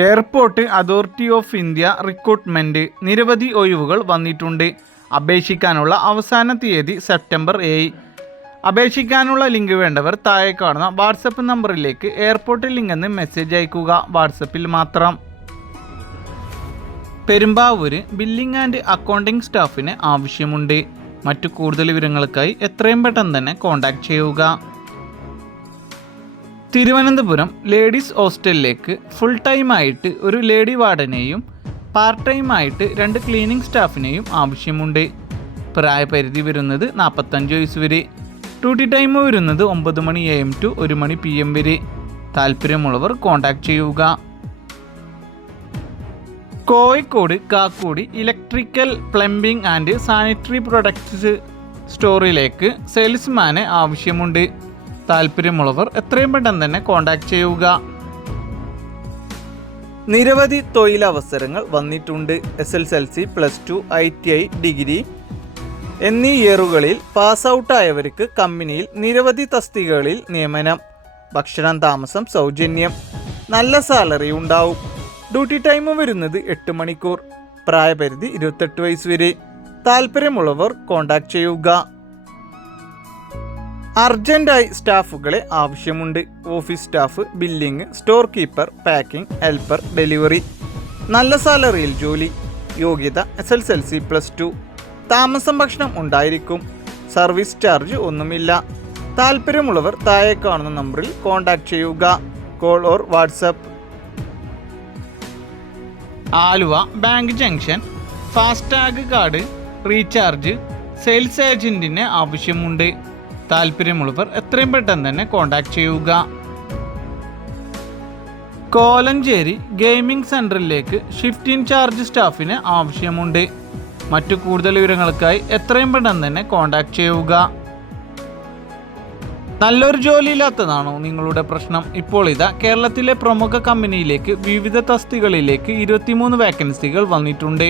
Airport authority of India recruitment നിരവധി ഒഴിവുകൾ വന്നിട്ടുണ്ട്. അപേക്ഷിക്കാനുള്ള അവസാന തീയതി സെപ്റ്റംബർ 7. അപേക്ഷിക്കാനുള്ള ലിങ്ക് വേണ്ടവർ താഴെ കാണുന്ന വാട്സപ്പ് നമ്പറിലേക്ക് എയർപോർട്ട് ലിങ്ക് എന്ന് മെസ്സേജ് അയക്കുക. വാട്സപ്പിൽ മാത്രം. പെരുമ്പാവൂർ ബില്ലിംഗ് ആൻഡ് അക്കൗണ്ടിംഗ് സ്റ്റാഫിന് ആവശ്യമുണ്ട്. മറ്റു കൂടുതൽ വിവരങ്ങൾക്കായി എത്രയും പെട്ടെന്ന് തന്നെ കോൺടാക്ട് ചെയ്യുക. തിരുവനന്തപുരം ലേഡീസ് ഹോസ്റ്റലിലേക്ക് ഫുൾ ടൈം ആയിട്ട് ഒരു ലേഡി വാർഡനെയും പാർട്ട് ടൈം ആയിട്ട് 2 ക്ലീനിങ് സ്റ്റാഫിനെയും ആവശ്യമുണ്ട്. പ്രായപരിധി വരുന്നത് 45 വയസ്സ് വരെ. ഡ്യൂട്ടി ടൈം വരുന്നത് 9 മണി AM to 1 മണി PM വരെ. താല്പര്യമുള്ളവർ കോൺടാക്ട് ചെയ്യുക. Kozhikode Kakkodi electrical plumbing and sanitary products സ്റ്റോറിലേക്ക് സെയിൽസ്മാനെ ആവശ്യമുണ്ട്. താല്പര്യമുള്ളവർ എത്രയും പെട്ടെന്ന് തന്നെ കോൺടാക്ട് ചെയ്യുക. നിരവധി തൊഴിലവസരങ്ങൾ വന്നിട്ടുണ്ട്. SSLC, +2, ITI, ഡിഗ്രി എന്നീ ഇയറുകളിൽ പാസ് ഔട്ടായവർക്ക് കമ്പനിയിൽ നിരവധി തസ്തികകളിൽ നിയമനം. ഭക്ഷണം താമസം സൗജന്യം. നല്ല സാലറി ഉണ്ടാവും. ഡ്യൂട്ടി ടൈം വരുന്നത് 8 മണിക്കൂർ. പ്രായപരിധി 28 വയസ്സ് വരെ. താല്പര്യമുള്ളവർ കോൺടാക്ട് ചെയ്യുക. അർജന്റായി സ്റ്റാഫുകളെ ആവശ്യമുണ്ട്. Office staff, billing, store keeper, packing, helper, delivery. നല്ല സാലറിയിൽ ജോലി. യോഗ്യത SSLC, +2. താമസം ഭക്ഷണം ഉണ്ടായിരിക്കും. സർവീസ് ചാർജ് ഒന്നുമില്ല. താല്പര്യമുള്ളവർ താഴെ കാണുന്ന നമ്പറിൽ കോൺടാക്ട് ചെയ്യുക. Call or WhatsApp. Aluva bank junction FASTag card recharge sales ഏജന്റിന് ആവശ്യമുണ്ട്. താല്പര്യമുള്ളവർ എത്രയും പെട്ടെന്ന് തന്നെ കോൺടാക്ട് ചെയ്യുക. കോലഞ്ചേരി ഗെയിമിംഗ് സെൻറ്ററിലേക്ക് ഷിഫ്റ്റ് ഇൻചാർജ് സ്റ്റാഫിന് ആവശ്യമുണ്ട്. മറ്റു കൂടുതൽ വിവരങ്ങൾക്കായി എത്രയും പെട്ടെന്ന് തന്നെ കോൺടാക്ട് ചെയ്യുക. നല്ലൊരു ജോലിയില്ലാത്തതാണോ നിങ്ങളുടെ പ്രശ്നം? ഇപ്പോൾ ഇതാ കേരളത്തിലെ പ്രമുഖ കമ്പനിയിലേക്ക് വിവിധ തസ്തികകളിലേക്ക് 23 വേക്കൻസികൾ വന്നിട്ടുണ്ട്.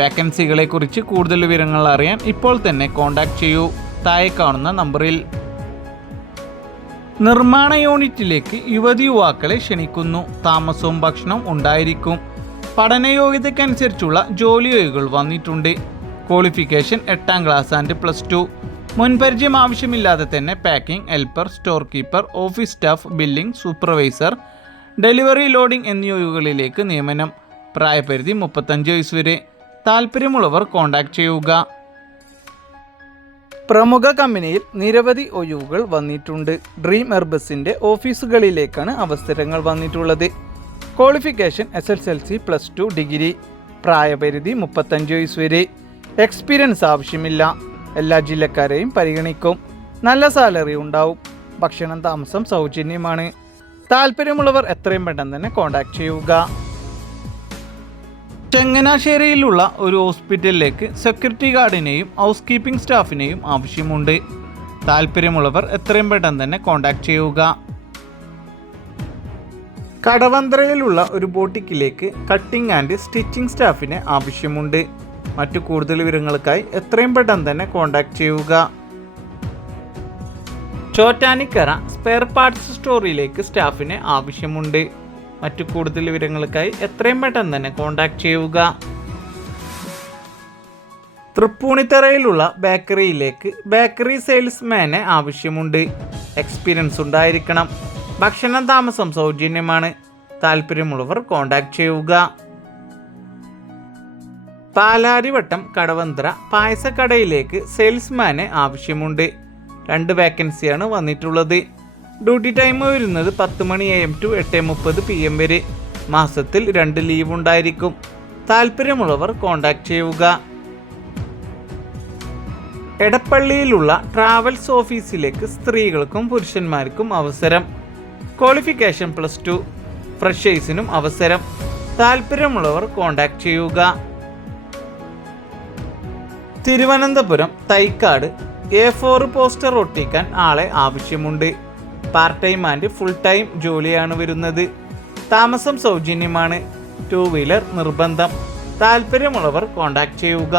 വേക്കൻസികളെ കുറിച്ച് കൂടുതൽ വിവരങ്ങൾ അറിയാൻ ഇപ്പോൾ തന്നെ കോൺടാക്ട് ചെയ്യൂ. താഴെ കാണുന്ന നമ്പറിൽ. നിർമ്മാണ യൂണിറ്റിലേക്ക് യുവതിയുവാക്കളെ ക്ഷണിക്കുന്നു. താമസവും ഭക്ഷണവും ഉണ്ടായിരിക്കും. പഠനയോഗ്യതയ്ക്കനുസരിച്ചുള്ള ജോലി ഒഴിവുകൾ വന്നിട്ടുണ്ട്. Qualification 8ാം class and +2. മുൻപരിചയം ആവശ്യമില്ലാതെ തന്നെ packing, helper, store keeper, office staff, billing, supervisor, delivery, loading എന്നീ ഒഴിവുകളിലേക്ക് നിയമനം. പ്രായപരിധി 35 വയസ്സ് വരെ. താല്പര്യമുള്ളവർ കോൺടാക്ട് ചെയ്യുക. പ്രമുഖ കമ്പനിയിൽ നിരവധി ഒഴിവുകൾ വന്നിട്ടുണ്ട്. ഡ്രീം എർബസിൻ്റെ ഓഫീസുകളിലേക്കാണ് അവസരങ്ങൾ വന്നിട്ടുള്ളത്. Qualification SSLC, +2, degree. പ്രായപരിധി 35 വയസ്സ് വരെ. എക്സ്പീരിയൻസ് ആവശ്യമില്ല. എല്ലാ ജില്ലക്കാരെയും പരിഗണിക്കും. നല്ല സാലറി ഉണ്ടാവും. ഭക്ഷണം താമസം സൗജന്യമാണ്. താല്പര്യമുള്ളവർ എത്രയും പെട്ടെന്ന് തന്നെ കോൺടാക്ട് ചെയ്യുക. ചങ്ങനാശ്ശേരിയിലുള്ള ഒരു ഹോസ്പിറ്റലിലേക്ക് സെക്യൂരിറ്റി ഗാർഡിനെയും ഹൗസ് കീപ്പിംഗ് സ്റ്റാഫിനെയും ആവശ്യമുണ്ട്. താല്പര്യമുള്ളവർ എത്രയും പെട്ടെന്ന് തന്നെ കോൺടാക്ട് ചെയ്യുക. കടവന്ത്രയിലുള്ള ഒരു ബോട്ടിക്കിലേക്ക് കട്ടിംഗ് ആൻഡ് സ്റ്റിച്ചിങ് സ്റ്റാഫിനെ ആവശ്യമുണ്ട്. മറ്റു കൂടുതൽ വിവരങ്ങൾക്കായി എത്രയും പെട്ടെന്ന് തന്നെ കോൺടാക്ട് ചെയ്യുക. ചോറ്റാനിക്കര സ്പെയർ പാർട്സ് സ്റ്റോറിലേക്ക് സ്റ്റാഫിനെ ആവശ്യമുണ്ട്. മറ്റു കൂടുതൽ വിവരങ്ങൾക്കായി എത്രയും പെട്ടെന്ന് തന്നെ കോൺടാക്ട് ചെയ്യുക. തൃപ്പൂണിത്തറയിലുള്ള ബേക്കറിയിലേക്ക് ബേക്കറി സെയിൽസ്മാനെ ആവശ്യമുണ്ട്. എക്സ്പീരിയൻസ് ഉണ്ടായിരിക്കണം. ഭക്ഷണം താമസം സൗജന്യമാണ്. താല്പര്യമുള്ളവർ കോൺടാക്ട് ചെയ്യുക. പാലാരിവട്ടം കടവന്ത്ര പായസക്കടയിലേക്ക് സെയിൽസ്മാനെ ആവശ്യമുണ്ട്. 2 വേക്കൻസിയാണ് വന്നിട്ടുള്ളത്. ഡ്യൂട്ടി ടൈം വരുന്നത് 10 മണി AM to 8:30 PM വരെ. മാസത്തിൽ 2 ലീവ് ഉണ്ടായിരിക്കും. താല്പര്യമുള്ളവർ കോൺടാക്ട് ചെയ്യുക. എടപ്പള്ളിയിലുള്ള ട്രാവൽസ് ഓഫീസിലേക്ക് സ്ത്രീകൾക്കും പുരുഷന്മാർക്കും അവസരം. ക്വാളിഫിക്കേഷൻ +2. ഫ്രഷേഴ്സിനും അവസരം. താല്പര്യമുള്ളവർ കോൺടാക്ട് ചെയ്യുക. തിരുവനന്തപുരം തൈക്കാട് A4 പോസ്റ്റർ ഒട്ടിക്കാൻ ആളെ ആവശ്യമുണ്ട്. Part time and full time ജോലിയാണ് വരുന്നത്. താമസം സൗജന്യമാണ്. 2 വീലർ നിർബന്ധം. താല്പര്യമുള്ളവർ കോൺടാക്ട് ചെയ്യുക.